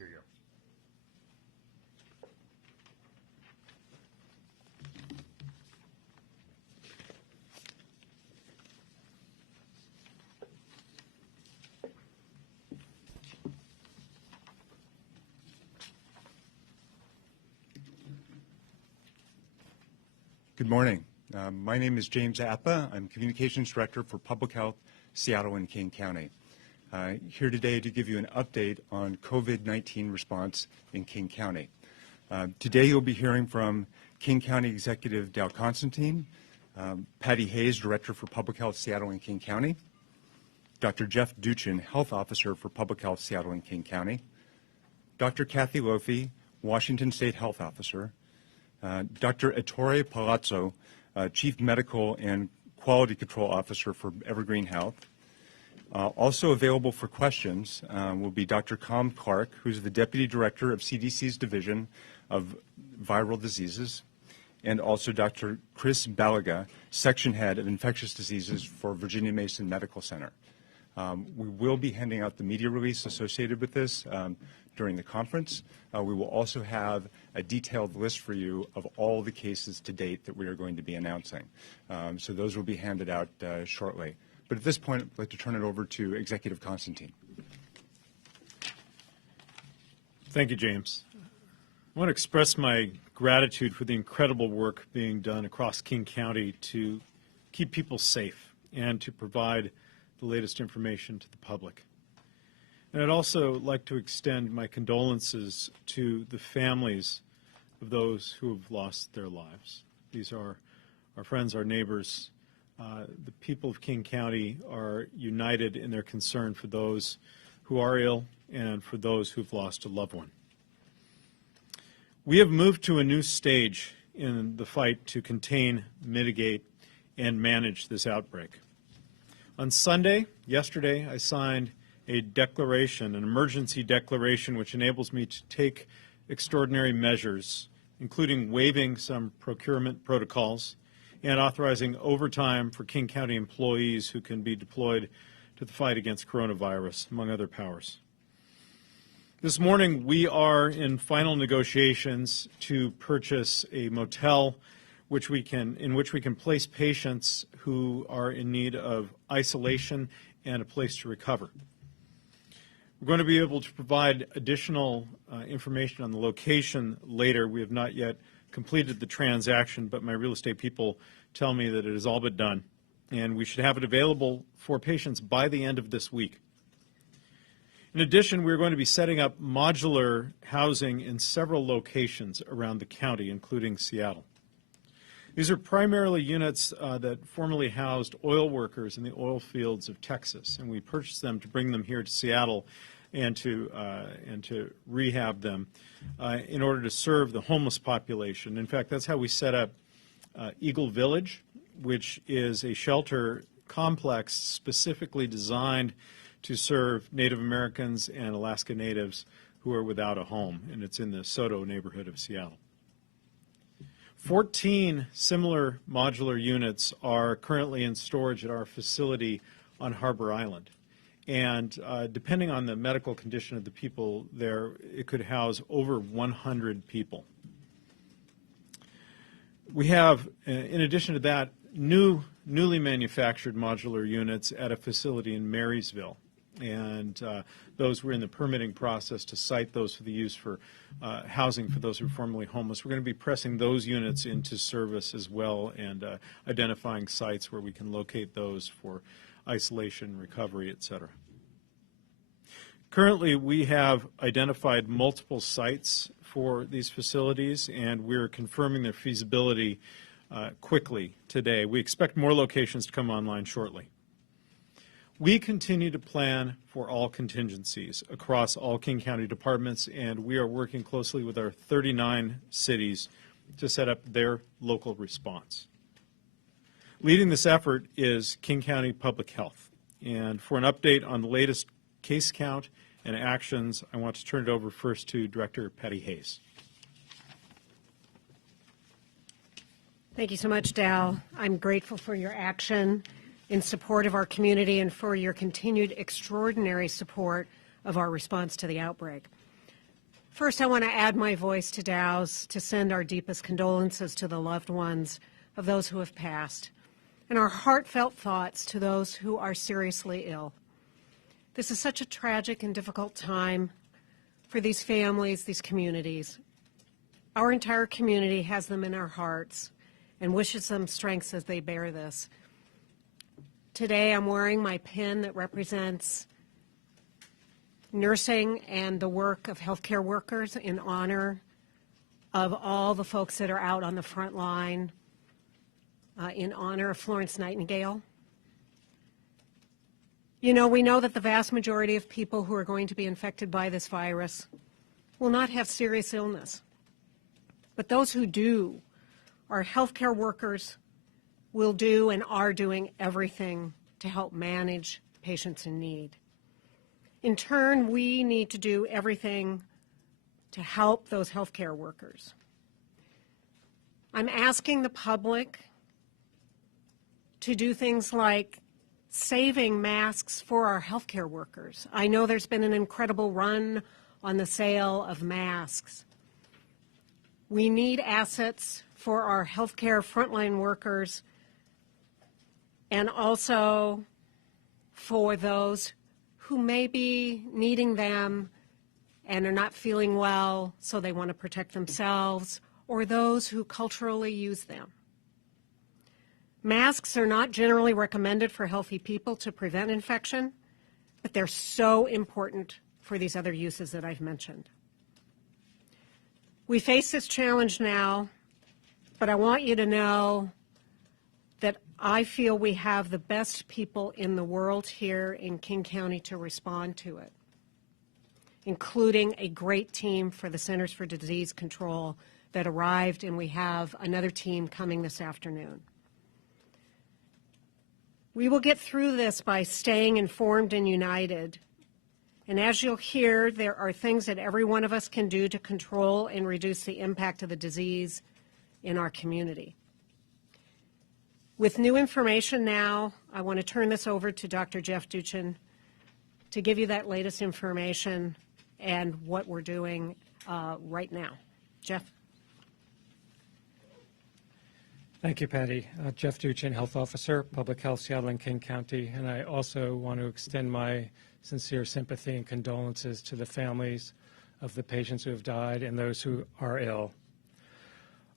Here you go. Good morning. My name is James Appa. I'm Communications Director for Public Health, Seattle and King County. Here today to give you an update on COVID-19 response in King County. Today you'll be hearing from King County Executive Dow Constantine, Patty Hayes, Director for Public Health, Seattle and King County, Dr. Jeff Duchin, Health Officer for Public Health, Seattle and King County, Dr. Kathy Lofi, Washington State Health Officer, Dr. Ettore Palazzo, Chief Medical and Quality Control Officer for EvergreenHealth. Also available for questions will be Dr. Com Clark, who's the Deputy Director of CDC's Division of Viral Diseases, and also Dr. Chris Balaga, Section Head of Infectious Diseases for Virginia Mason Medical Center. We will be handing out the media release associated with this during the conference. We will also have a detailed list for you of all the cases to date that we are going to be announcing. So those will be handed out shortly. But at this point, I'd like to turn it over to Executive Constantine. Thank you, James. I want to express my gratitude for the incredible work being done across King County to keep people safe and to provide the latest information to the public. And I'd also like to extend my condolences to the families of those who have lost their lives. These are our friends, our neighbors. The people of King County are united in their concern for those who are ill and for those who've lost a loved one. We have moved to a new stage in the fight to contain, mitigate, and manage this outbreak. On Sunday, yesterday, I signed a declaration, an emergency declaration, which enables me to take extraordinary measures, including waiving some procurement protocols and authorizing overtime for King County employees who can be deployed to the fight against coronavirus, among other powers. This morning, we are in final negotiations to purchase a motel in which we can place patients who are in need of isolation and a place to recover. We're going to be able to provide additional information on the location later. We have not yet completed the transaction, but my real estate people tell me that it is all but done, and we should have it available for patients by the end of this week. In addition, we're going to be setting up modular housing in several locations around the county, including Seattle. These are primarily units that formerly housed oil workers in the oil fields of Texas, and we purchased them to bring them here to Seattle and to rehab them in order to serve the homeless population. In fact, that's how we set up Eagle Village, which is a shelter complex specifically designed to serve Native Americans and Alaska Natives who are without a home, and it's in the Soto neighborhood of Seattle. 14 similar modular units are currently in storage at our facility on Harbor Island. And depending on the medical condition of the people there, it could house over 100 people. We have, in addition to that, newly manufactured modular units at a facility in Marysville. And those were in the permitting process to site those for the use for housing for those who are formerly homeless. We're going to be pressing those units into service as well and identifying sites where we can locate those for isolation, recovery, et cetera. Currently, we have identified multiple sites for these facilities, and we're confirming their feasibility quickly today. We expect more locations to come online shortly. We continue to plan for all contingencies across all King County departments, and we are working closely with our 39 cities to set up their local response. Leading this effort is King County Public Health. And for an update on the latest case count and actions, I want to turn it over first to Director Patty Hayes. Thank you so much, Dow. I'm grateful for your action in support of our community and for your continued extraordinary support of our response to the outbreak. First, I want to add my voice to Dow's to send our deepest condolences to the loved ones of those who have passed, and our heartfelt thoughts to those who are seriously ill. This is such a tragic and difficult time for these families, these communities. Our entire community has them in our hearts and wishes them strength as they bear this. Today, I'm wearing my pin that represents nursing and the work of healthcare workers in honor of all the folks that are out on the front line, in honor of Florence Nightingale. You know, we know that the vast majority of people who are going to be infected by this virus will not have serious illness. But those who do, our healthcare workers, will do and are doing everything to help manage patients in need. In turn, we need to do everything to help those healthcare workers. I'm asking the public to do things like saving masks for our healthcare workers. I know there's been an incredible run on the sale of masks. We need assets for our healthcare frontline workers and also for those who may be needing them and are not feeling well, so they want to protect themselves, or those who culturally use them. Masks are not generally recommended for healthy people to prevent infection, but they're so important for these other uses that I've mentioned. We face this challenge now, but I want you to know that I feel we have the best people in the world here in King County to respond to it, including a great team for the Centers for Disease Control that arrived, and we have another team coming this afternoon. We will get through this by staying informed and united. And as you'll hear, there are things that every one of us can do to control and reduce the impact of the disease in our community. With new information now, I want to turn this over to Dr. Jeff Duchin to give you that latest information and what we're doing right now. Jeff? Thank you, Patty. Jeff Duchin, Health Officer, Public Health, Seattle and King County. And I also want to extend my sincere sympathy and condolences to the families of the patients who have died and those who are ill.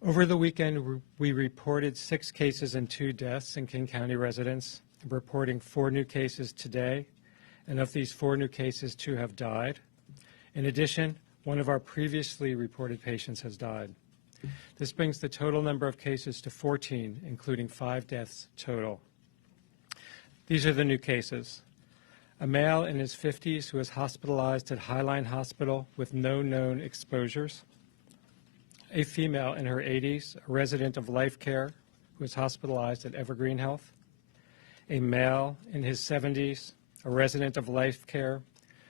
Over the weekend, we reported 6 cases and 2 deaths in King County residents, reporting 4 new cases today, and of these 4 new cases, 2 have died. In addition, one of our previously reported patients has died. This brings the total number of cases to 14, including 5 deaths total. These are the new cases. A male in his 50s who was hospitalized at Highline Hospital with no known exposures. A female in her 80s, a resident of Life Care, who was hospitalized at EvergreenHealth. A male in his 70s, a resident of Life Care,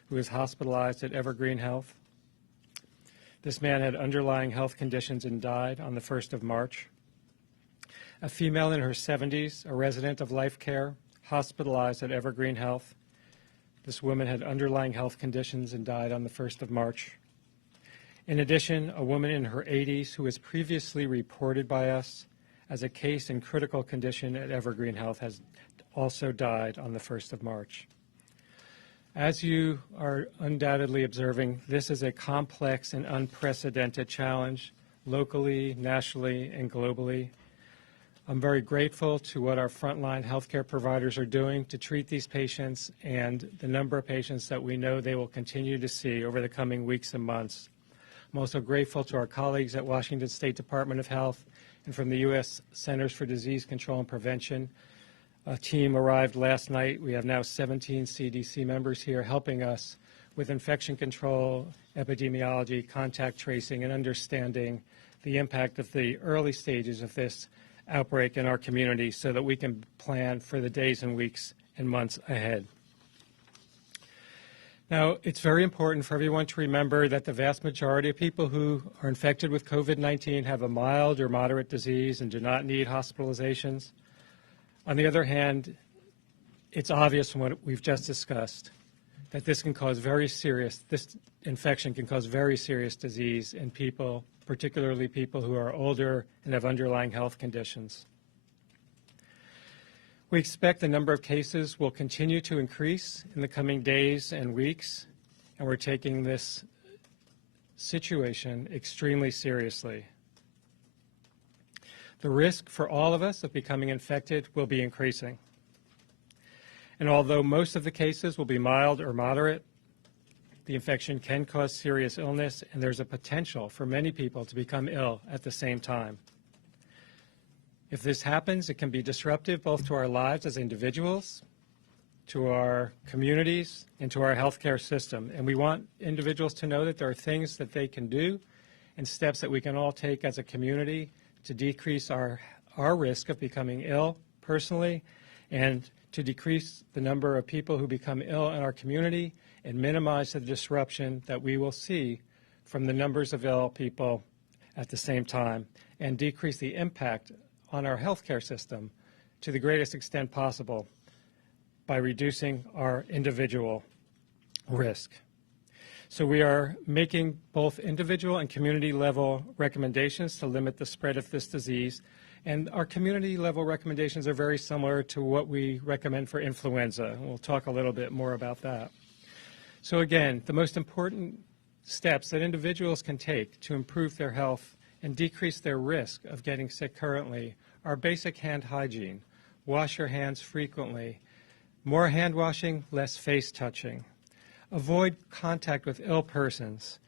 who was hospitalized at EvergreenHealth. This man had underlying health conditions and died on the 1st of March. A female in her 70s, a resident of Life Care, hospitalized at EvergreenHealth. This woman had underlying health conditions and died on the 1st of March. In addition, a woman in her 80s who was previously reported by us as a case in critical condition at EvergreenHealth has also died on the 1st of March. As you are undoubtedly observing, this is a complex and unprecedented challenge locally, nationally, and globally. I'm very grateful to what our frontline healthcare providers are doing to treat these patients and the number of patients that we know they will continue to see over the coming weeks and months. I'm also grateful to our colleagues at Washington State Department of Health and from the U.S. Centers for Disease Control and Prevention. A team arrived last night. We have now 17 CDC members here helping us with infection control, epidemiology, contact tracing, and understanding the impact of the early stages of this outbreak in our community so that we can plan for the days and weeks and months ahead. Now, it's very important for everyone to remember that the vast majority of people who are infected with COVID-19 have a mild or moderate disease and do not need hospitalizations. On the other hand, it's obvious from what we've just discussed that this infection can cause very serious disease in people, particularly people who are older and have underlying health conditions. We expect the number of cases will continue to increase in the coming days and weeks, and we're taking this situation extremely seriously. The risk for all of us of becoming infected will be increasing. And although most of the cases will be mild or moderate, the infection can cause serious illness, and there's a potential for many people to become ill at the same time. If this happens, it can be disruptive both to our lives as individuals, to our communities, and to our healthcare system. And we want individuals to know that there are things that they can do and steps that we can all take as a community to decrease our risk of becoming ill personally, and to decrease the number of people who become ill in our community and minimize the disruption that we will see from the numbers of ill people at the same time, and decrease the impact on our healthcare system to the greatest extent possible by reducing our individual risk. So we are making both individual and community level recommendations to limit the spread of this disease. And our community level recommendations are very similar to what we recommend for influenza. We'll talk a little bit more about that. So again, the most important steps that individuals can take to improve their health and decrease their risk of getting sick currently are basic hand hygiene. Wash your hands frequently. More hand washing, less face touching. Avoid contact with ill persons.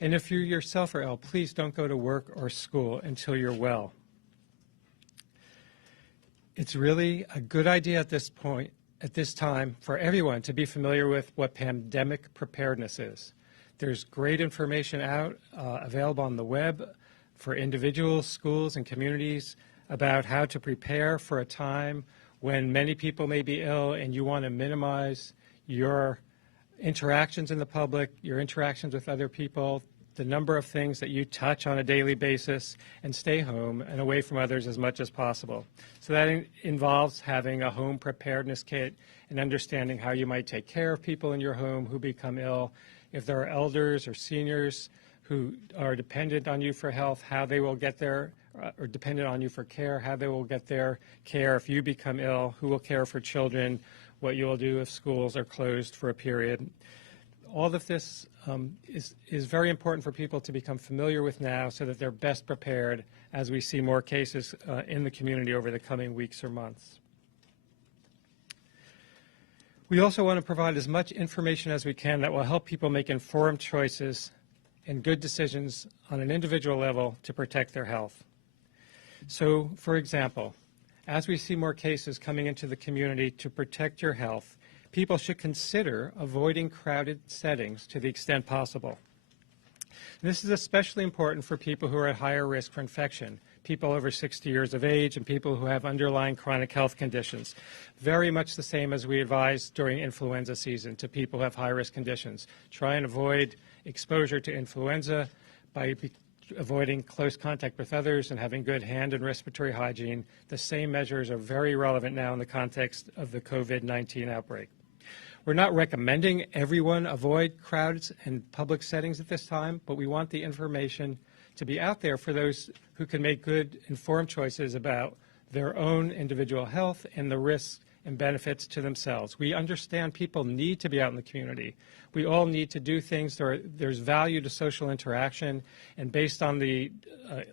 And if you yourself are ill, please don't go to work or school until you're well. It's really a good idea at this point, at this time, for everyone to be familiar with what pandemic preparedness is. There's great information available on the web for individuals, schools, and communities about how to prepare for a time when many people may be ill and you want to minimize your interactions in the public, your interactions with other people, the number of things that you touch on a daily basis, and stay home and away from others as much as possible. So that involves having a home preparedness kit and understanding how you might take care of people in your home who become ill. If there are elders or seniors who are dependent on you for health, how they will get their, or dependent on you for care, how they will get their care if you become ill, who will care for children, what you will do if schools are closed for a period. All of this is very important for people to become familiar with now so that they're best prepared as we see more cases in the community over the coming weeks or months. We also want to provide as much information as we can that will help people make informed choices and good decisions on an individual level to protect their health. So, for example, as we see more cases coming into the community, to protect your health, people should consider avoiding crowded settings to the extent possible. This is especially important for people who are at higher risk for infection, people over 60 years of age and people who have underlying chronic health conditions. Very much the same as we advise during influenza season to people who have high-risk conditions. Try and avoid exposure to influenza by avoiding close contact with others and having good hand and respiratory hygiene. The same measures are very relevant now in the context of the COVID-19 outbreak. We're not recommending everyone avoid crowds and public settings at this time, but we want the information to be out there for those who can make good, informed choices about their own individual health and the risks and benefits to themselves. We understand people need to be out in the community. We all need to do things. There's value to social interaction, and based on the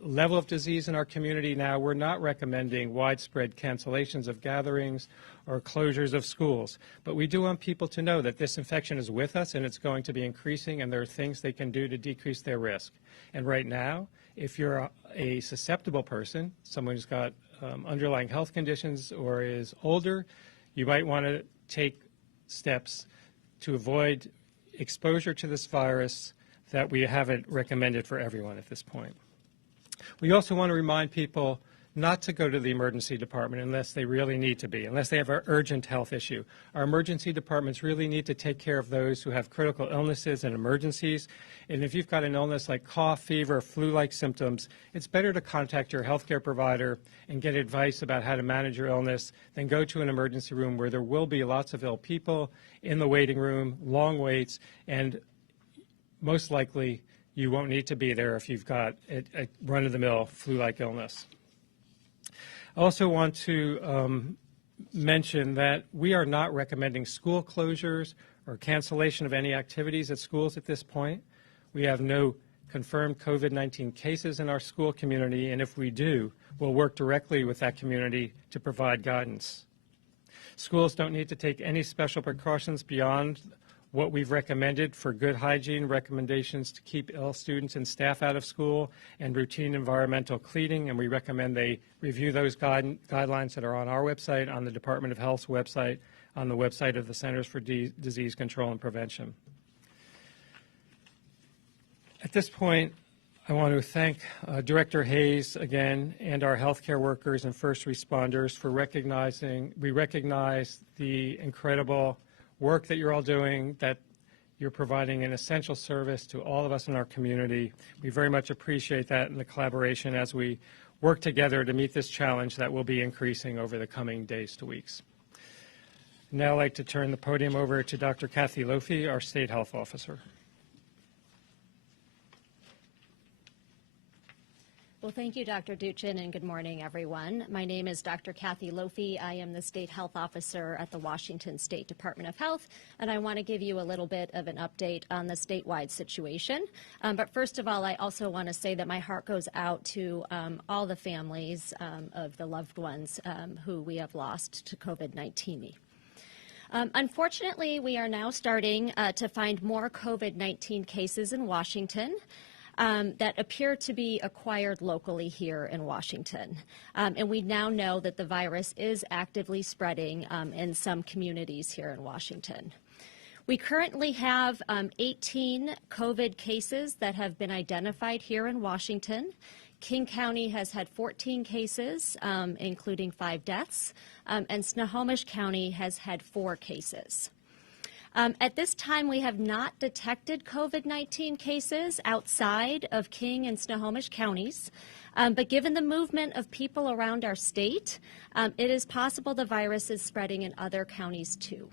level of disease in our community now, we're not recommending widespread cancellations of gatherings or closures of schools. But we do want people to know that this infection is with us and it's going to be increasing, and there are things they can do to decrease their risk. And right now, if you're a susceptible person, someone who's got underlying health conditions or is older, you might want to take steps to avoid exposure to this virus that we haven't recommended for everyone at this point. We also want to remind people not to go to the emergency department unless they really need to be, unless they have an urgent health issue. Our emergency departments really need to take care of those who have critical illnesses and emergencies. And if you've got an illness like cough, fever, flu-like symptoms, it's better to contact your healthcare provider and get advice about how to manage your illness than go to an emergency room where there will be lots of ill people in the waiting room, long waits, and most likely you won't need to be there if you've got a run-of-the-mill flu-like illness. I also want to mention that we are not recommending school closures or cancellation of any activities at schools at this point. We have no confirmed COVID-19 cases in our school community, and if we do, we'll work directly with that community to provide guidance. Schools don't need to take any special precautions beyond what we've recommended for good hygiene, recommendations to keep ill students and staff out of school, and routine environmental cleaning, and we recommend they review those guidelines that are on our website, on the Department of Health's website, on the website of the Centers for Disease Control and Prevention. At this point, I want to thank Director Hayes again and our healthcare workers and first responders for we recognize the incredible work that you're all doing, that you're providing an essential service to all of us in our community. We very much appreciate that and the collaboration as we work together to meet this challenge that will be increasing over the coming days to weeks. Now I'd like to turn the podium over to Dr. Kathy Lofi, our State Health Officer. Well, thank you, Dr. Duchin, and good morning, everyone. My name is Dr. Kathy Lofi. I am the State Health Officer at the Washington State Department of Health, and I want to give you a little bit of an update on the statewide situation. But first of all, I also want to say that my heart goes out to all the families of the loved ones who we have lost to COVID-19. Unfortunately, we are now starting to find more COVID-19 cases in Washington. That appear to be acquired locally here in Washington. And we now know that the virus is actively spreading in some communities here in Washington. We currently have 18 COVID cases that have been identified here in Washington. King County has had 14 cases, including 5 deaths, and Snohomish County has had 4 cases. At this time, we have not detected COVID-19 cases outside of King and Snohomish counties, but given the movement of people around our state, it is possible the virus is spreading in other counties too.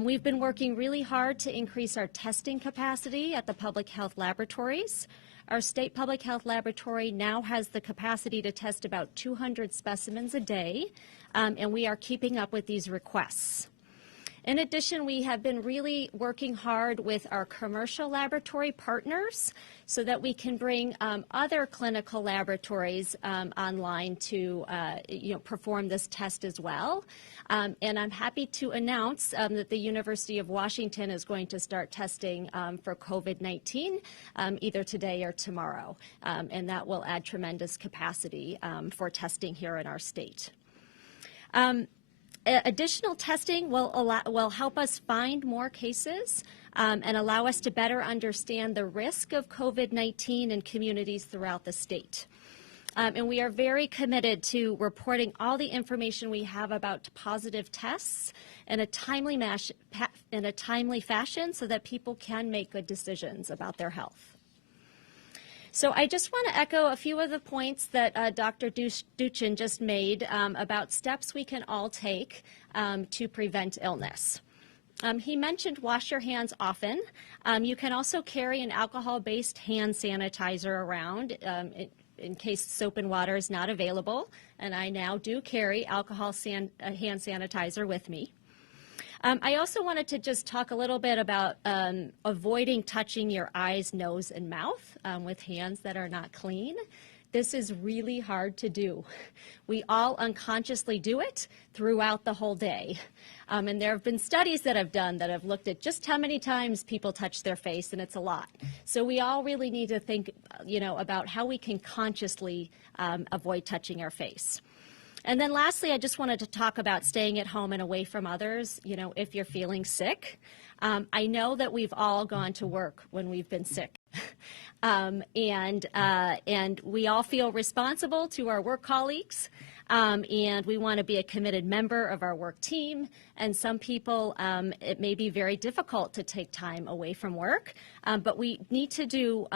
We've been working really hard to increase our testing capacity at the public health laboratories. Our state public health laboratory now has the capacity to test about 200 specimens a day, and we are keeping up with these requests. In addition, we have been really working hard with our commercial laboratory partners so that we can bring other clinical laboratories online to perform this test as well. And I'm happy to announce that the University of Washington is going to start testing for COVID-19 either today or tomorrow. And that will add tremendous capacity for testing here in our state. Additional testing will help us find more cases and allow us to better understand the risk of COVID-19 in communities throughout the state. And we are very committed to reporting all the information we have about positive tests in a timely fashion so that people can make good decisions about their health. So I just want to echo a few of the points that Dr. Duchin just made about steps we can all take to prevent illness. He mentioned wash your hands often. You can also carry an alcohol-based hand sanitizer around in case soap and water is not available, and I now do carry alcohol hand sanitizer with me. I also wanted to just talk a little bit about avoiding touching your eyes, nose, and mouth with hands that are not clean. This is really hard to do. We all unconsciously do it throughout the whole day. And there have been studies that have looked at just how many times people touch their face, and it's a lot. So we all really need to think, about how we can consciously avoid touching our face. And then lastly, I just wanted to talk about staying at home and away from others, if you're feeling sick. I know that we've all gone to work when we've been sick. And we all feel responsible to our work colleagues, and we want to be a committed member of our work team. And some people, it may be very difficult to take time away from work, but we need to do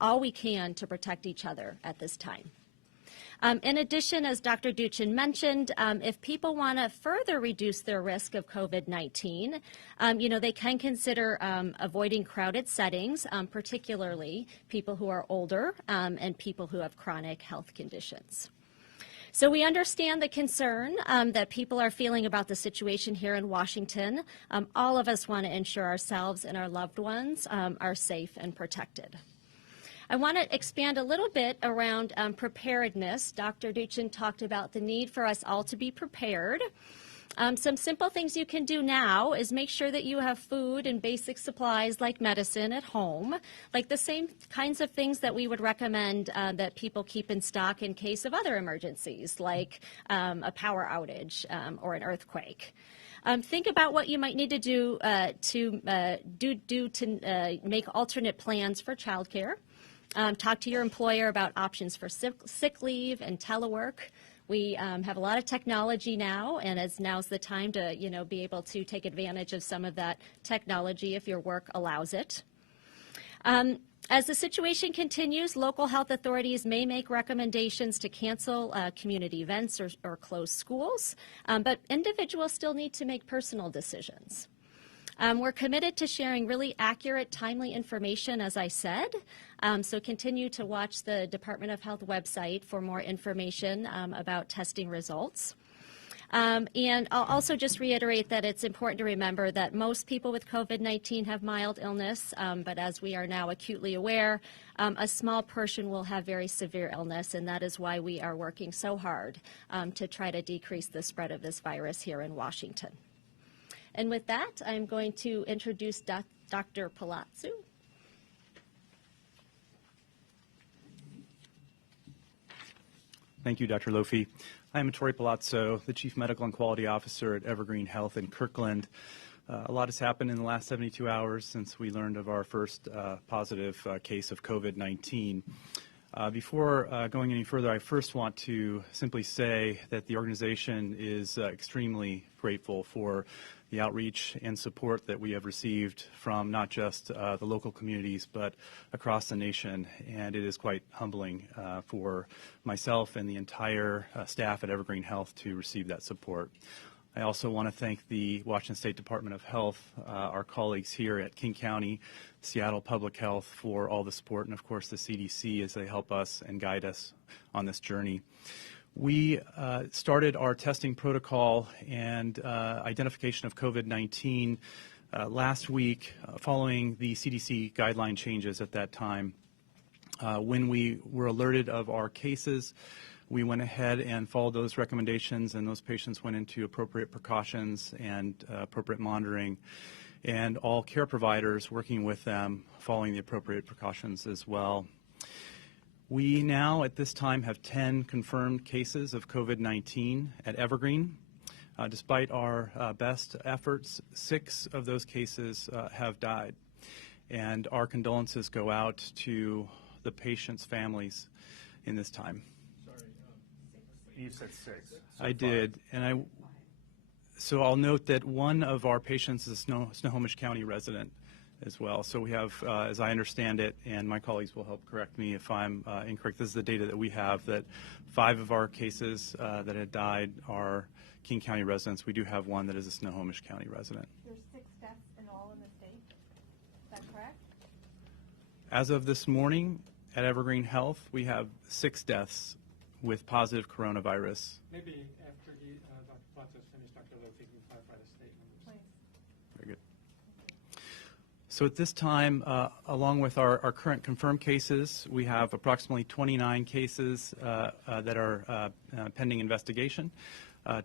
all we can to protect each other at this time. In addition, as Dr. Duchin mentioned, if people want to further reduce their risk of COVID-19, they can consider avoiding crowded settings, particularly people who are older and people who have chronic health conditions. So we understand the concern that people are feeling about the situation here in Washington. All of us want to ensure ourselves and our loved ones are safe and protected. I want to expand a little bit around preparedness. Dr. Duchin talked about the need for us all to be prepared. Some simple things you can do now is make sure that you have food and basic supplies like medicine at home, like the same kinds of things that we would recommend that people keep in stock in case of other emergencies, like a power outage or an earthquake. Think about what you might need to do to make alternate plans for childcare. Talk to your employer about options for sick leave and telework. We have a lot of technology now, and now's the time to be able to take advantage of some of that technology if your work allows it. As the situation continues, local health authorities may make recommendations to cancel community events or close schools, but individuals still need to make personal decisions. We're committed to sharing really accurate, timely information, as I said, so continue to watch the Department of Health website for more information about testing results. And I'll also just reiterate that it's important to remember that most people with COVID-19 have mild illness, but as we are now acutely aware, a small portion will have very severe illness, and that is why we are working so hard to try to decrease the spread of this virus here in Washington. And with that, I'm going to introduce Dr. Palazzo. Thank you, Dr. Lofi. I'm Tori Palazzo, the Chief Medical and Quality Officer at EvergreenHealth in Kirkland. A lot has happened in the last 72 hours since we learned of our first positive case of COVID-19. Before going any further, I first want to simply say that the organization is extremely grateful for the outreach and support that we have received from not just the local communities but across the nation, and it is quite humbling for myself and the entire staff at EvergreenHealth to receive that support. I also want to thank the Washington State Department of Health, our colleagues here at King County, Seattle Public Health for all the support, and of course the CDC as they help us and guide us on this journey. We started our testing protocol and identification of COVID-19 last week following the CDC guideline changes at that time. When we were alerted of our cases, we went ahead and followed those recommendations, and those patients went into appropriate precautions and appropriate monitoring, and all care providers working with them following the appropriate precautions as well. We now, at this time, have 10 confirmed cases of COVID-19 at Evergreen. Despite our best efforts, 6 of those cases have died, and our condolences go out to the patients' families in this time. Sorry, you said 6. I did, and so I'll note that one of our patients is a Snohomish County resident as well. So we have, as I understand it, and my colleagues will help correct me if I'm incorrect, this is the data that we have, that 5 of our cases that had died are King County residents. We do have one that is a Snohomish County resident. There's 6 deaths in all in the state. Is that correct? As of this morning at Evergreen Health, we have 6 deaths with positive coronavirus. Maybe after Dr. Palazzo is finished, Dr. Lofi can clarify the state numbers. Please. Very good. So at this time, along with our current confirmed cases, we have approximately 29 cases that are pending investigation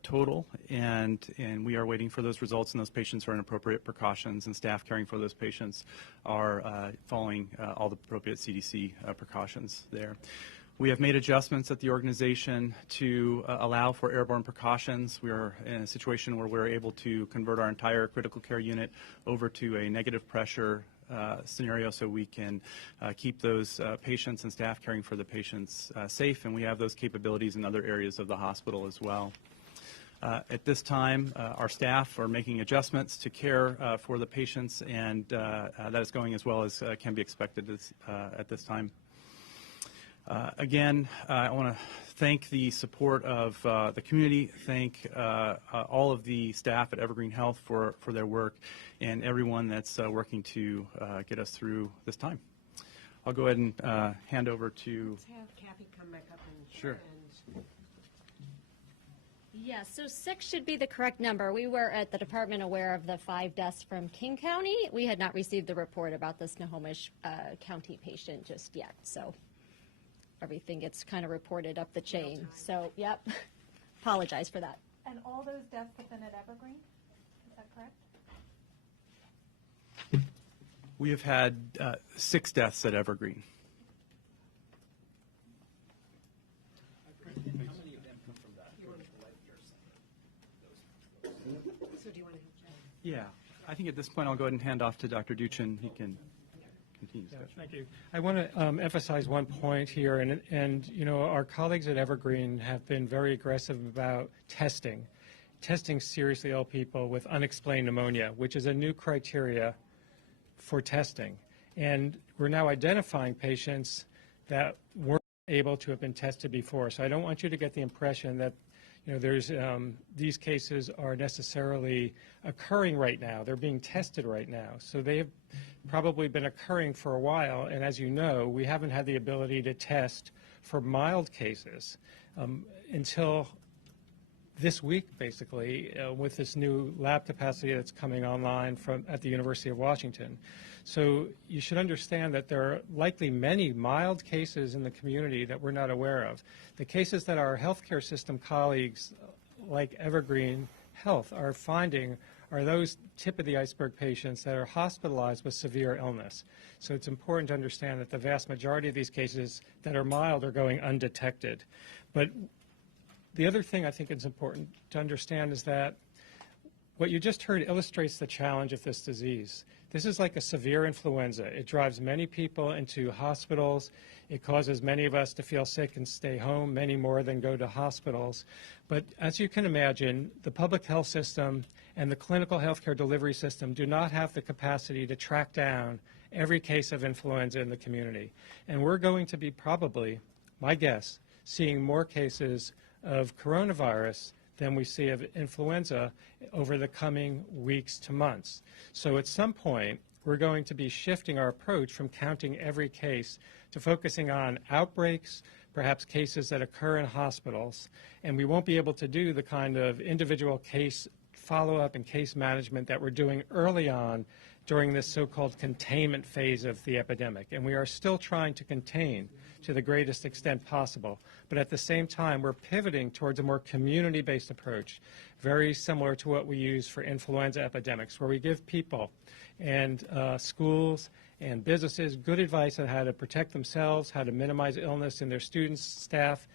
total, and we are waiting for those results, and those patients are in appropriate precautions, and staff caring for those patients are following all the appropriate CDC precautions there. We have made adjustments at the organization to allow for airborne precautions. We are in a situation where we're able to convert our entire critical care unit over to a negative pressure scenario so we can keep those patients and staff caring for the patients safe, and we have those capabilities in other areas of the hospital as well. At this time, our staff are making adjustments to care for the patients, and that is going as well as can be expected at this time. Again, I want to thank the support of the community, thank all of the staff at EvergreenHealth for their work, and everyone that's working to get us through this time. I'll go ahead and hand over to... Let's have Kathy come back up and... Sure. Yes, so 6 should be the correct number. We were at the department aware of the 5 deaths from King County. We had not received the report about the Snohomish County patient just yet, so everything gets kind of reported up the chain. So, yep, apologize for that. And all those deaths have been at Evergreen? Is that correct? We have had 6 deaths at Evergreen. So do you want to... Yeah, I think at this point I'll go ahead and hand off to Dr. Duchin. He can continue. Yeah, thank you. I want to emphasize one point here, and you know, our colleagues at Evergreen have been very aggressive about testing seriously ill people with unexplained pneumonia, which is a new criteria for testing. And we're now identifying patients that weren't able to have been tested before. So I don't want you to get the impression that, you know, there's these cases are necessarily occurring right now. They're being tested right now. So they have probably been occurring for a while, and as you know, we haven't had the ability to test for mild cases until this week, basically, with this new lab capacity that's coming online at the University of Washington. So you should understand that there are likely many mild cases in the community that we're not aware of. The cases that our healthcare system colleagues like Evergreen Health are finding are those tip of the iceberg patients that are hospitalized with severe illness. So it's important to understand that the vast majority of these cases that are mild are going undetected. But the other thing I think is important to understand is that what you just heard illustrates the challenge of this disease. This is like a severe influenza. It drives many people into hospitals. It causes many of us to feel sick and stay home, many more than go to hospitals. But as you can imagine, the public health system and the clinical healthcare delivery system do not have the capacity to track down every case of influenza in the community. And we're going to be probably, my guess, seeing more cases of coronavirus than we see of influenza over the coming weeks to months. So at some point, we're going to be shifting our approach from counting every case to focusing on outbreaks, perhaps cases that occur in hospitals, and we won't be able to do the kind of individual case follow-up and case management that we're doing early on during this so-called containment phase of the epidemic. And we are still trying to contain to the greatest extent possible. But at the same time, we're pivoting towards a more community-based approach, very similar to what we use for influenza epidemics, where we give people and schools and businesses good advice on how to protect themselves, how to minimize illness in their students, staff,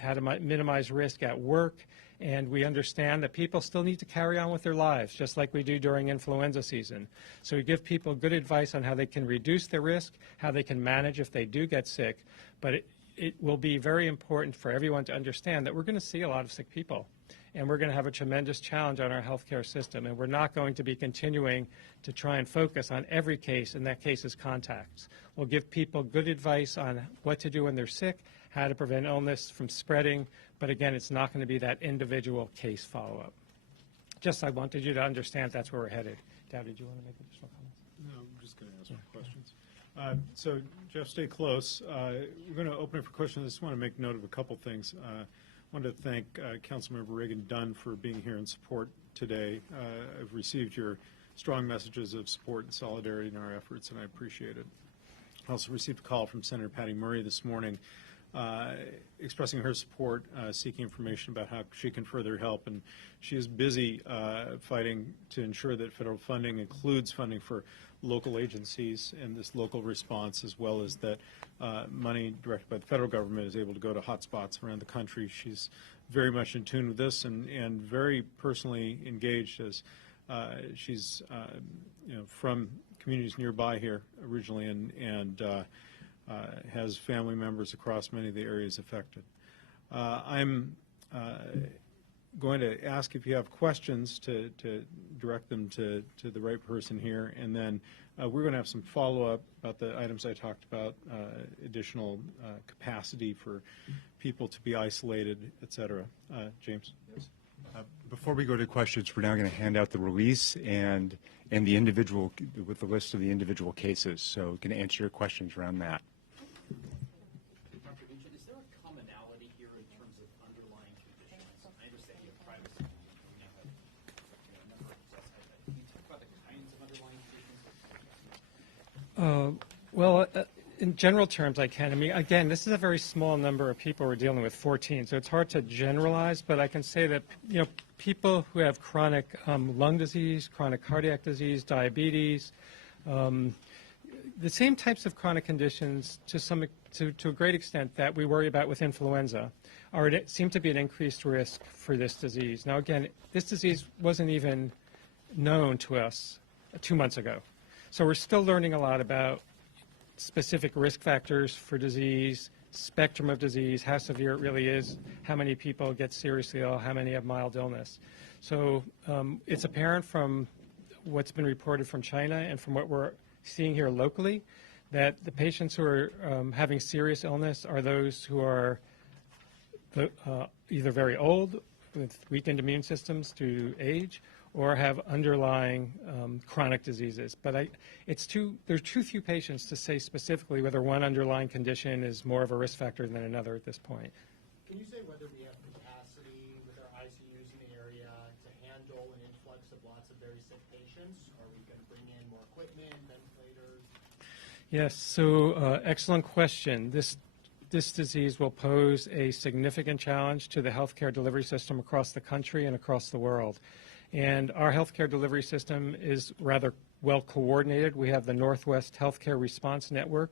how to minimize risk at work. And we understand that people still need to carry on with their lives, just like we do during influenza season. So we give people good advice on how they can reduce their risk, how they can manage if they do get sick. But it will be very important for everyone to understand that we're going to see a lot of sick people. And we're going to have a tremendous challenge on our healthcare system. And we're not going to be continuing to try and focus on every case, and that case's contacts. We'll give people good advice on what to do when they're sick, how to prevent illness from spreading, but again, it's not going to be that individual case follow-up. Just I wanted you to understand that's where we're headed. Dow, did you want to make additional comments? No, I'm just going to ask some questions. So, Jeff, stay close. We're going to open it for questions. I just want to make note of a couple things. I wanted to thank Councilmember Reagan Dunn for being here in support today. I've received your strong messages of support and solidarity in our efforts, and I appreciate it. I also received a call from Senator Patty Murray this morning expressing her support, seeking information about how she can further help, and she is busy fighting to ensure that federal funding includes funding for local agencies and this local response, as well as that money directed by the federal government is able to go to hotspots around the country. She's very much in tune with this and very personally engaged, as she's from communities nearby here originally, and has family members across many of the areas affected. I'm going to ask if you have questions to direct them to the right person here, and then we're going to have some follow-up about the items I talked about, additional capacity for people to be isolated, et cetera. James? Before we go to questions, we're now going to hand out the release and the individual, with the list of the individual cases, so we can answer your questions around that. Dr. Duchin, is there a commonality here in terms of underlying conditions? I understand you have privacy. You now have a number of tests. Can you talk about the kinds of underlying conditions? Well, in general terms, I can. I mean, again, this is a very small number of people we're dealing with, 14, so it's hard to generalize, but I can say that, people who have chronic lung disease, chronic cardiac disease, diabetes, the same types of chronic conditions to a great extent that we worry about with influenza seem to be an increased risk for this disease. Now, again, this disease wasn't even known to us 2 months ago, so we're still learning a lot about specific risk factors for disease, spectrum of disease, how severe it really is, how many people get seriously ill, how many have mild illness. So it's apparent from what's been reported from China and from what we're seeing here locally that the patients who are having serious illness are those who are either very old with weakened immune systems due to age, or have underlying chronic diseases. But there's too few patients to say specifically whether one underlying condition is more of a risk factor than another at this point. Can you say whether we have capacity with our ICUs in the area to handle an influx of lots of very sick patients? Are we going to bring in more equipment, ventilators? Yes, so excellent question. This disease will pose a significant challenge to the healthcare delivery system across the country and across the world. And our healthcare delivery system is rather well coordinated. We have the Northwest Healthcare Response Network,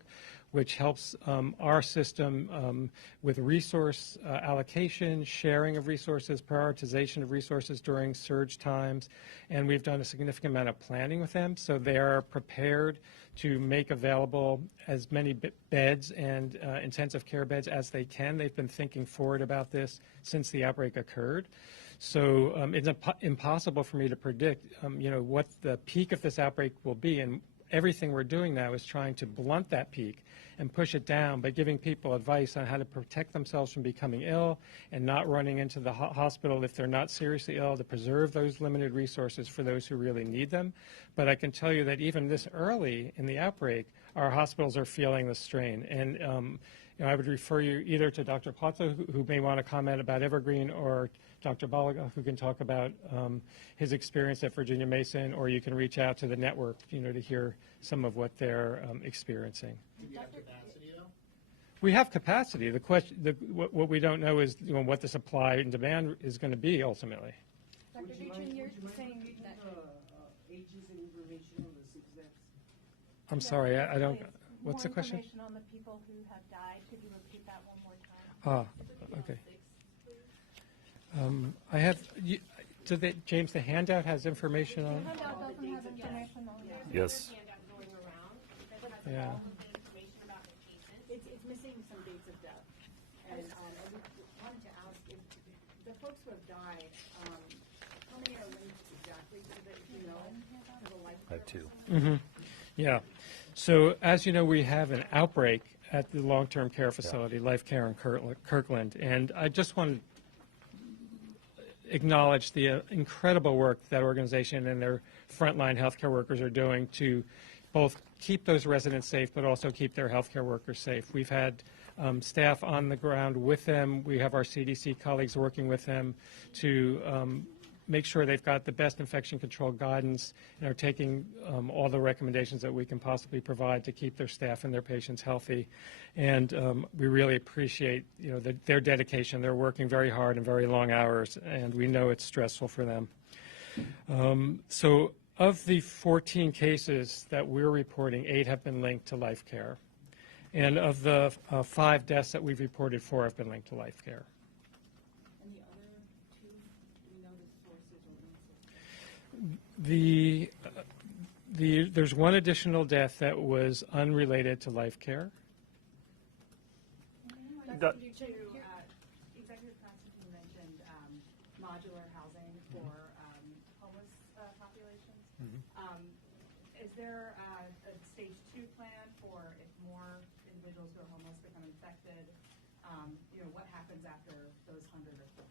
which helps our system with resource allocation, sharing of resources, prioritization of resources during surge times. And we've done a significant amount of planning with them, so they are prepared to make available as many beds and intensive care beds as they can. They've been thinking forward about this since the outbreak occurred. So it's impossible for me to predict, what the peak of this outbreak will be. And everything we're doing now is trying to blunt that peak and push it down by giving people advice on how to protect themselves from becoming ill and not running into the hospital if they're not seriously ill, to preserve those limited resources for those who really need them. But I can tell you that even this early in the outbreak, our hospitals are feeling the strain. And I would refer you either to Dr. Palazzo, who may want to comment about Evergreen, or Dr. Balaga, who can talk about his experience at Virginia Mason, or you can reach out to the network, to hear some of what they're experiencing. Do we have capacity, though? We have capacity. The question, what we don't know is what the supply and demand is going to be ultimately. Dr. Duchin, you're saying that ages and information on the success? I'm sorry, I don't. What's the question? More information on the people who have died. Could you repeat that one more time? Okay. I have, James, the handout has information on it? The handout doesn't have information on it. Yes. Yeah. It's missing some dates of death. And I wanted to ask if the folks who have died, how many are linked exactly to the life? I have two. Mm-hmm. Yeah. So as you know, we have an outbreak at the long-term care facility, Life Care in Kirkland. And I just want to acknowledge the incredible work that organization and their frontline healthcare workers are doing to both keep those residents safe, but also keep their healthcare workers safe. We've had staff on the ground with them. We have our CDC colleagues working with them to make sure they've got the best infection control guidance and are taking all the recommendations that we can possibly provide to keep their staff and their patients healthy. And we really appreciate their dedication. They're working very hard and very long hours, and we know it's stressful for them. So Of the 14 cases that we're reporting, 8 have been linked to life care. And of the 5 deaths that we've reported, 4 have been linked to life care. And the other 2, do we know the sources or sources? There's one additional death that was unrelated to life care. Executive Constantine mentioned modular housing for homeless populations. Is there a stage 2 plan for if more individuals who are homeless become infected? What happens after those 100 or so?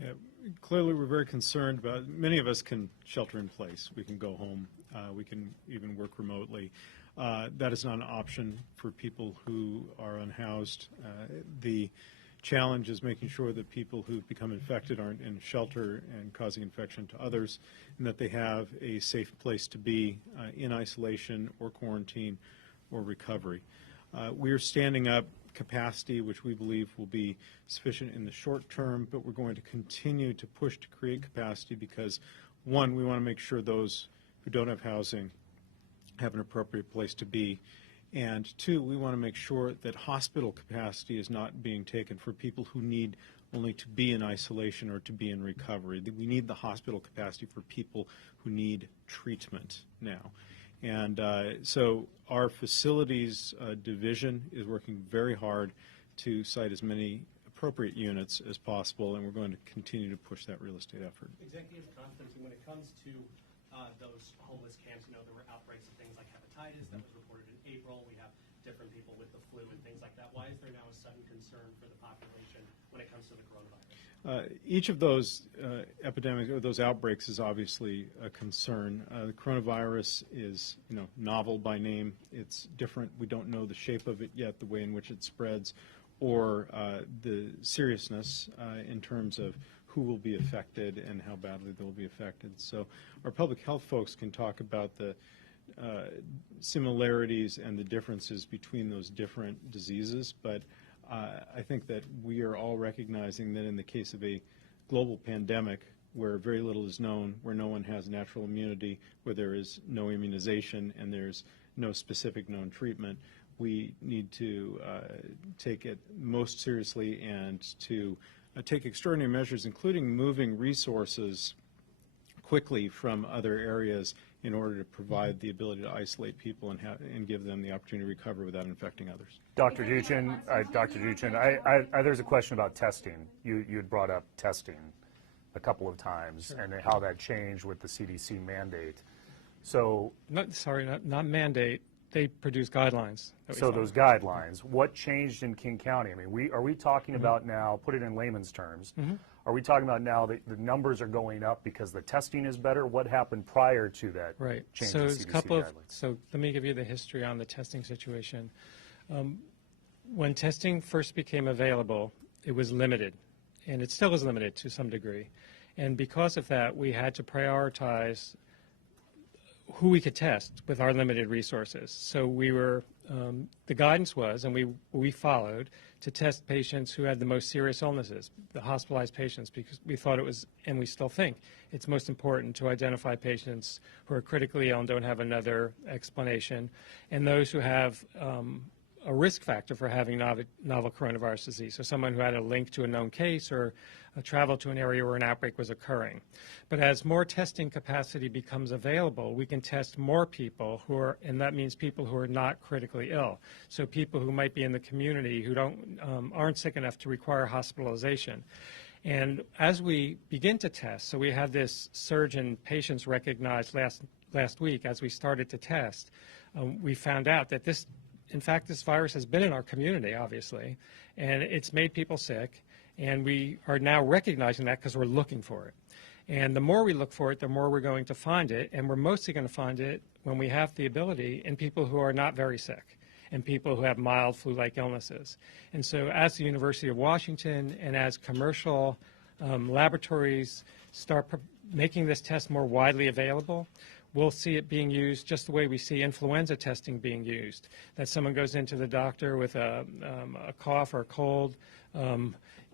Yeah, clearly, we're very concerned about. Many of us can shelter in place. We can go home. We can even work remotely. That is not an option for people who are unhoused. The challenge is making sure that people who become infected aren't in shelter and causing infection to others, and that they have a safe place to be in isolation or quarantine or recovery. We are standing up capacity, which we believe will be sufficient in the short term, but we're going to continue to push to create capacity because, one, we want to make sure those who don't have housing have an appropriate place to be, and 2, we want to make sure that hospital capacity is not being taken for people who need only to be in isolation or to be in recovery. We need the hospital capacity for people who need treatment now. And so our facilities division is working very hard to site as many appropriate units as possible, and we're going to continue to push that real estate effort. Executive Constantine, when it comes to those homeless camps, there were outbreaks of things like hepatitis that was reported in April. We have different people with the flu and things like that. Why is there now a sudden concern for the population when it comes to the coronavirus? Each of those epidemics or those outbreaks is obviously a concern. The coronavirus is, novel by name. It's different. We don't know the shape of it yet, the way in which it spreads, or the seriousness in terms of who will be affected and how badly they'll be affected. So our public health folks can talk about the similarities and the differences between those different diseases, but I think that we are all recognizing that in the case of a global pandemic where very little is known, where no one has natural immunity, where there is no immunization and there's no specific known treatment, we need to take it most seriously and to take extraordinary measures, including moving resources quickly from other areas in order to provide the ability to isolate people and give them the opportunity to recover without infecting others. Dr. Duchin, there's a question about testing. You had brought up testing a couple of times, sure, and how that changed with the CDC mandate. So, not mandate. They produce guidelines. So those guidelines, what changed in King County? I mean, are we talking about now, put it in layman's terms, are we talking about now that the numbers are going up because the testing is better? What happened prior to that change in CDC guidelines? So let me give you the history on the testing situation. When testing first became available, it was limited, and it still is limited to some degree. And because of that, we had to prioritize who we could test with our limited resources. So we were, the guidance was, and we followed, to test patients who had the most serious illnesses, the hospitalized patients, because we thought it was, and we still think, it's most important to identify patients who are critically ill and don't have another explanation, and those who have a risk factor for having novel coronavirus disease, so someone who had a link to a known case or travel to an area where an outbreak was occurring. But as more testing capacity becomes available, we can test more people who are, and that means people who are not critically ill. So people who might be in the community who aren't sick enough to require hospitalization. And as we begin to test, so we had this surge in patients recognized last week as we started to test, we found out that in fact, this virus has been in our community, obviously, and it's made people sick, and we are now recognizing that because we're looking for it. And the more we look for it, the more we're going to find it, and we're mostly going to find it when we have the ability in people who are not very sick and people who have mild flu-like illnesses. And so as the University of Washington and as commercial laboratories start making this test more widely available, we'll see it being used just the way we see influenza testing being used, that someone goes into the doctor with a cough or a cold,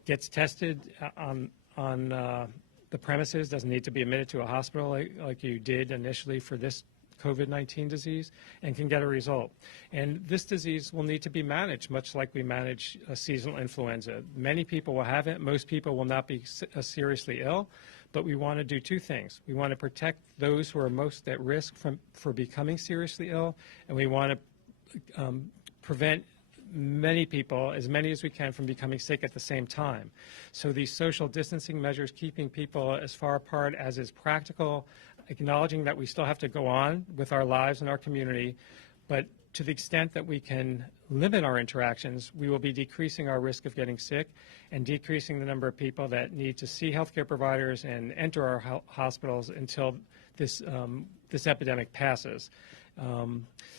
gets tested on the premises, doesn't need to be admitted to a hospital like you did initially for this COVID-19 disease, and can get a result. And this disease will need to be managed much like we manage a seasonal influenza. Many people will have it. Most people will not be seriously ill, but we want to do two things. We want to protect those who are most at risk for becoming seriously ill, and we want to prevent many people, as many as we can, from becoming sick at the same time. So these social distancing measures, keeping people as far apart as is practical, acknowledging that we still have to go on with our lives and our community, but to the extent that we can limit our interactions, we will be decreasing our risk of getting sick and decreasing the number of people that need to see healthcare providers and enter our hospitals until this epidemic passes.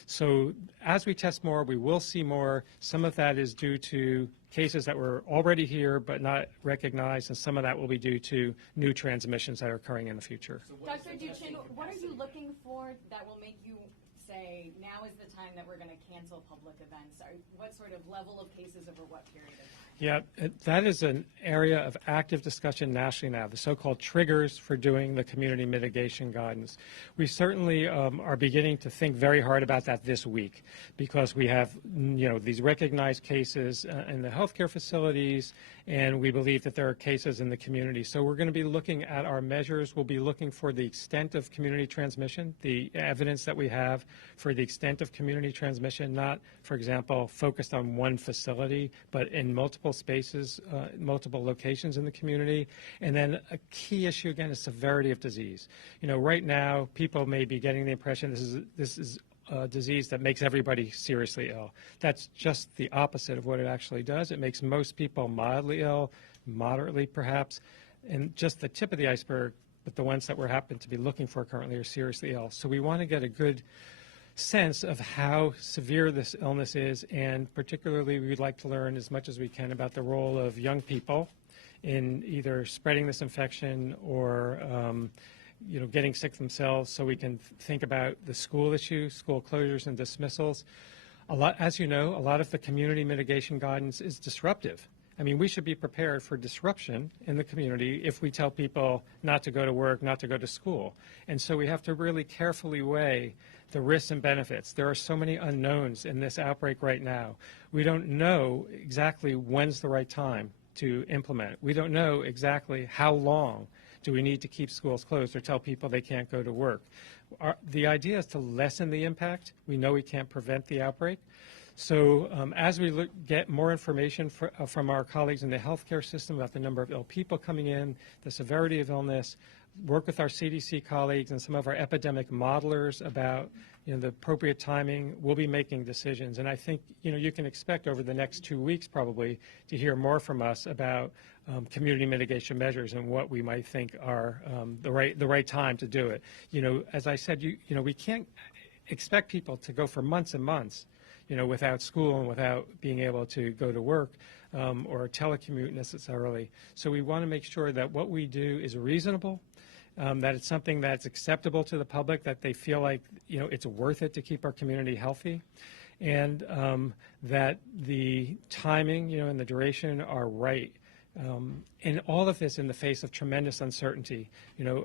So as we test more, we will see more. Some of that is due to cases that were already here but not recognized, and some of that will be due to new transmissions that are occurring in the future. Dr. Duchin, what are you looking for that will make you say, now is the time that we're going to cancel public events? What sort of level of cases over what period of time? Yeah, that is an area of active discussion nationally now, the so-called triggers for doing the community mitigation guidance. We certainly are beginning to think very hard about that this week, because we have, these recognized cases in the healthcare facilities, and we believe that there are cases in the community. So we're going to be looking at our measures. We'll be looking for the extent of community transmission, the evidence that we have for the extent of community transmission, not, for example, focused on one facility, but in multiple spaces, multiple locations in the community. And then a key issue, again, is severity of disease. Right now, people may be getting the impression this is a disease that makes everybody seriously ill. That's just the opposite of what it actually does. It makes most people mildly ill, moderately perhaps, and just the tip of the iceberg, but the ones that we happen to be looking for currently are seriously ill. So we want to get a good sense of how severe this illness is, and particularly we'd like to learn as much as we can about the role of young people in either spreading this infection or getting sick themselves, so we can think about the school issue, school closures and dismissals. As you know, a lot of the community mitigation guidance is disruptive. I mean, we should be prepared for disruption in the community if we tell people not to go to work, not to go to school. And so we have to really carefully weigh the risks and benefits. There are so many unknowns in this outbreak right now. We don't know exactly when's the right time to implement it. We don't know exactly how long do we need to keep schools closed or tell people they can't go to work. The idea is to lessen the impact. We know we can't prevent the outbreak. So as we get more information from our colleagues in the healthcare system about the number of ill people coming in, the severity of illness, work with our CDC colleagues and some of our epidemic modelers about the appropriate timing, we'll be making decisions. And I think you can expect over the next 2 weeks probably to hear more from us about community mitigation measures and what we might think are the right time to do it. As I said, we can't expect people to go for months and months without school and without being able to go to work or telecommute necessarily. So we want to make sure that what we do is reasonable, that it's something that's acceptable to the public, that they feel like it's worth it to keep our community healthy, and that the timing and the duration are right. And all of this in the face of tremendous uncertainty,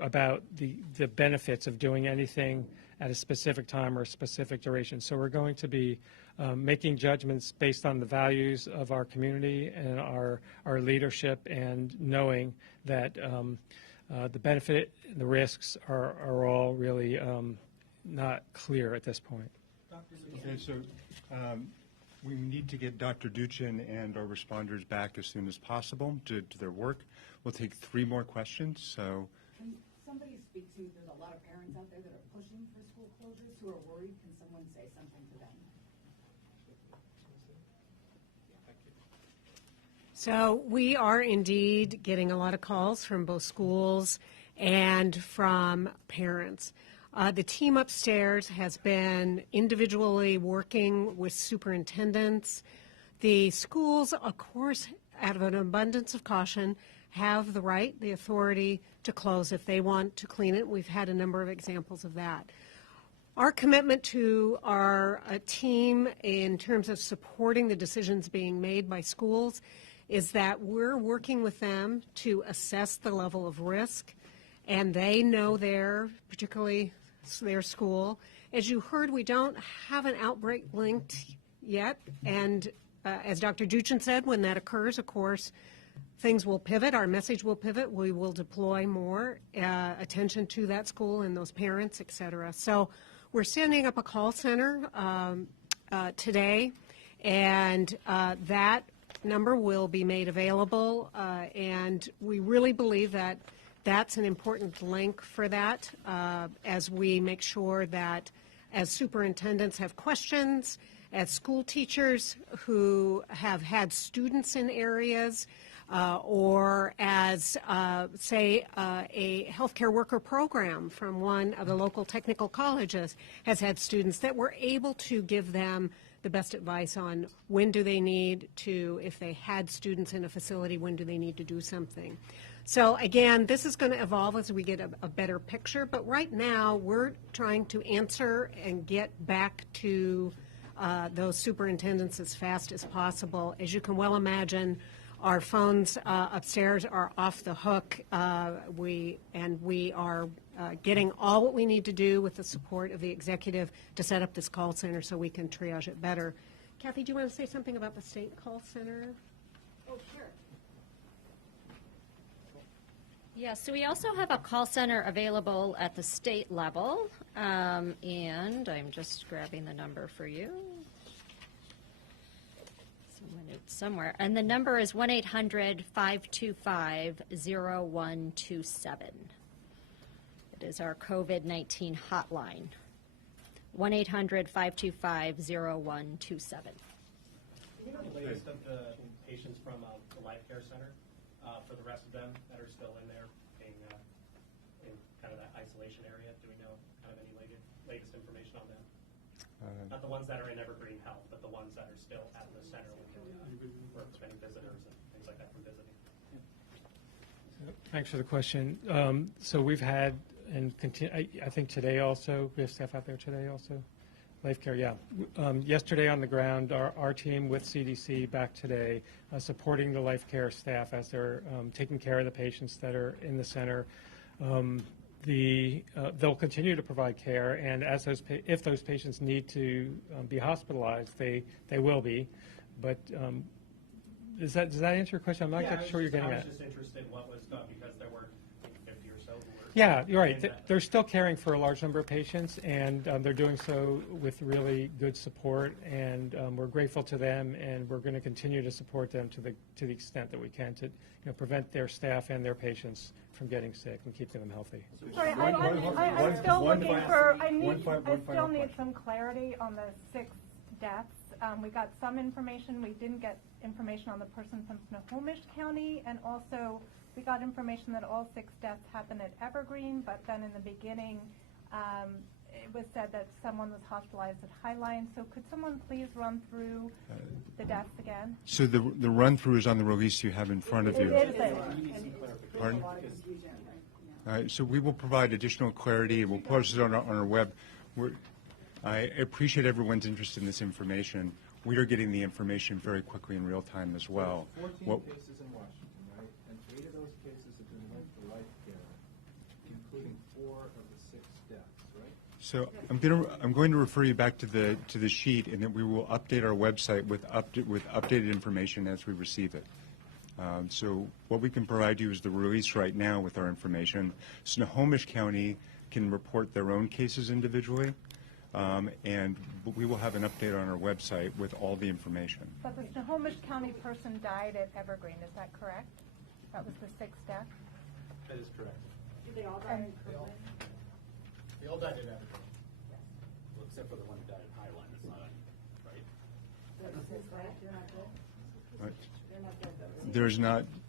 about the benefits of doing anything at a specific time or a specific duration. So we're going to be making judgments based on the values of our community and our leadership, and knowing that the benefit and the risks are all really not clear at this point. Okay, so we need to get Dr. Duchin and our responders back as soon as possible to their work. We'll take 3 more questions. So, can somebody speak to, there's a lot of parents out there that are pushing for school closures who are worried. Can someone say something to them? So we are indeed getting a lot of calls from both schools and from parents. The team upstairs has been individually working with superintendents. The schools, of course, out of an abundance of caution, have the right, the authority to close if they want to clean it. We've had a number of examples of that. Our commitment to our team in terms of supporting the decisions being made by schools is that we're working with them to assess the level of risk and they know particularly their school. As you heard, we don't have an outbreak linked yet, and as Dr. Duchin said, when that occurs, of course, things will pivot, our message will pivot, we will deploy more attention to that school and those parents, et cetera. So we're setting up a call center today, and that number will be made available, and we really believe that that's an important link for that as we make sure that as superintendents have questions, as school teachers who have had students in areas, or as, say, a healthcare worker program from one of the local technical colleges has had students, that we're able to give them the best advice on when do they need to, if they had students in a facility, when do they need to do something. So again, this is going to evolve as we get a better picture, but right now we're trying to answer and get back to those superintendents as fast as possible. As you can well imagine, our phones upstairs are off the hook. We are getting all what we need to do with the support of the executive to set up this call center so we can triage it better. Kathy, do you want to say something about the state call center? Oh, sure. Yeah, so we also have a call center available at the state level, and I'm just grabbing the number for you. Somewhere, and the number is 1-800-525-0127. It is our COVID-19 hotline. 1-800-525-0127. Do you know the latest of the patients from the Life Care Center for the rest of them that are still in there being in kind of that isolation area? Do we know kind of any latest information on them? Not the ones that are in EvergreenHealth, but the ones that are still at the center where it's been visitors and things like that from visiting. Thanks for the question. So we've had, and I think today also, we have staff out there today also? Life Care, yeah. Yesterday on the ground, our team with CDC back today, supporting the Life Care staff as they're taking care of the patients that are in the center. They'll continue to provide care, and as if those patients need to be hospitalized, they will be. But does that answer your question? I'm not quite sure you're getting at. I was just interested in what was done because there were 50 or so who were. Yeah, you're right. They're still caring for a large number of patients, and they're doing so with really good support. And we're grateful to them, and we're going to continue to support them to the extent that we can to prevent their staff and their patients from getting sick and keeping them healthy. Sorry, I'm still looking for. I still need some clarity on the 6 deaths. We got some information. We didn't get information on the person from Snohomish County, and also we got information that all 6 deaths happened at Evergreen, but then in the beginning it was said that someone was hospitalized at Highline. So could someone please run through the deaths again? So the run-through is on the release you have in front of you. Pardon? So we will provide additional clarity. We'll post it on our web. I appreciate everyone's interest in this information. We are getting the information very quickly in real time as well. 14 cases in Washington, right? And 8 of those cases have been linked to Life Care, including 4 of the 6 deaths, right? So I'm going to refer you back to the sheet, and that we will update our website with updated information as we receive it. So what we can provide you is the release right now with our information. Snohomish County can report their own cases individually. And we will have an update on our website with all the information. But the Snohomish County person died at Evergreen, is that correct? That was the 6th death? That is correct. Did they all die in Kirkland? They all died at Evergreen. Yes. Well, except for the one who died at Highline. That's not on, right?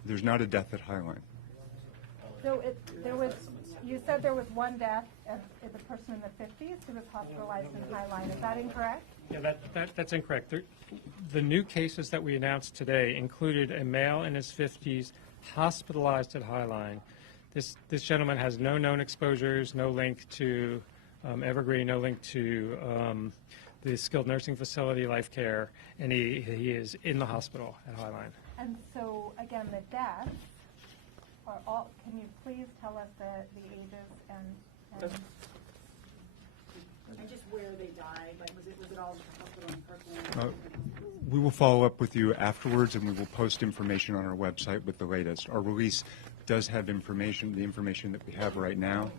There's not a death at Highline. So you said there was 1 death, and the person in the 50s who was hospitalized in Highline. Is that incorrect? Yeah, that's incorrect. The new cases that we announced today included a male in his 50s hospitalized at Highline. This gentleman has no known exposures, no link to Evergreen, no link to the skilled nursing facility, Life Care, and he is in the hospital at Highline. And so, again, the deaths are all, can you please tell us the ages and just where they died? Like, was it all at the hospital in Kirkland? We will follow up with you afterwards, and we will post information on our website with the latest. Our release does have information, the information that we have right now.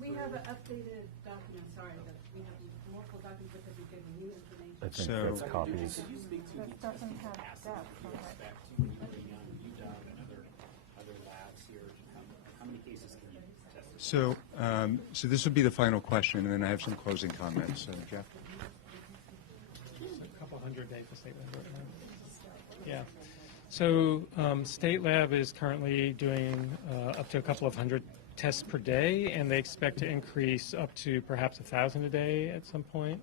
We have an updated document, sorry, that we have multiple documents because we give new information. I think So- that's copies. this doesn't have deaths on it? Back to when you were young, UW and other labs here, how many cases can you test? So this will be the final question, and then I have some closing comments. So, Jeff? A couple hundred days for state lab right now. Yeah. So state lab is currently doing up to a couple of hundred tests per day, and they expect to increase up to perhaps 1,000 a day at some point.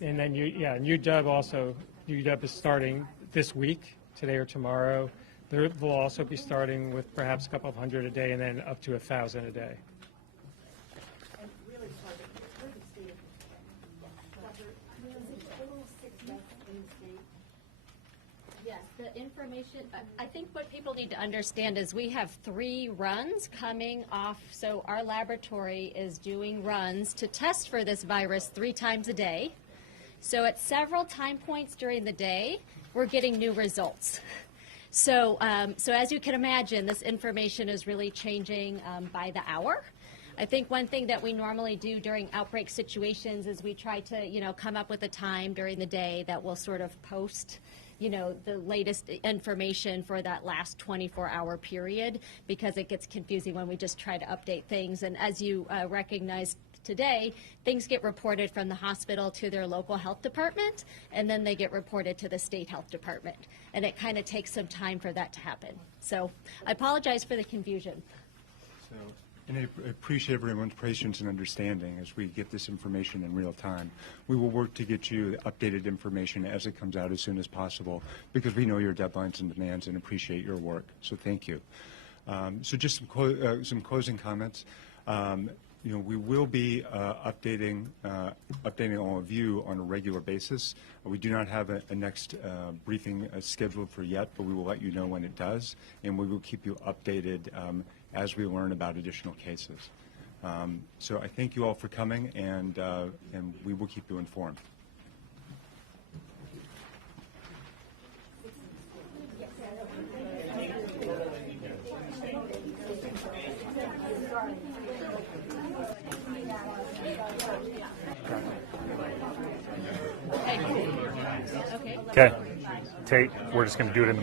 And then and UW also, UW is starting this week, today or tomorrow. They'll also be starting with perhaps a couple of hundred a day, and then up to 1,000 a day. And really sorry, but where the state of Dr. Is it total 6 deaths in the state? Yes, the information, I think what people need to understand is we have 3 runs coming off. So our laboratory is doing runs to test for this virus 3 times a day. So at several time points during the day, we're getting new results. So as you can imagine, this information is really changing by the hour. I think one thing that we normally do during outbreak situations is we try to, come up with a time during the day that will sort of post, the latest information for that last 24-hour period, because it gets confusing when we just try to update things. And as you recognize today, things get reported from the hospital to their local health department, and then they get reported to the state health department. And it kind of takes some time for that to happen. So I apologize for the confusion. And I appreciate everyone's patience and understanding as we get this information in real time. We will work to get you updated information as it comes out as soon as possible, because we know your deadlines and demands and appreciate your work. So thank you. So just some closing comments. We will be updating all of you on a regular basis. We do not have a next briefing scheduled for yet, but we will let you know when it does, and we will keep you updated as we learn about additional cases. So I thank you all for coming, and we will keep you informed. Okay. Tate, we're just going to do it in the middle.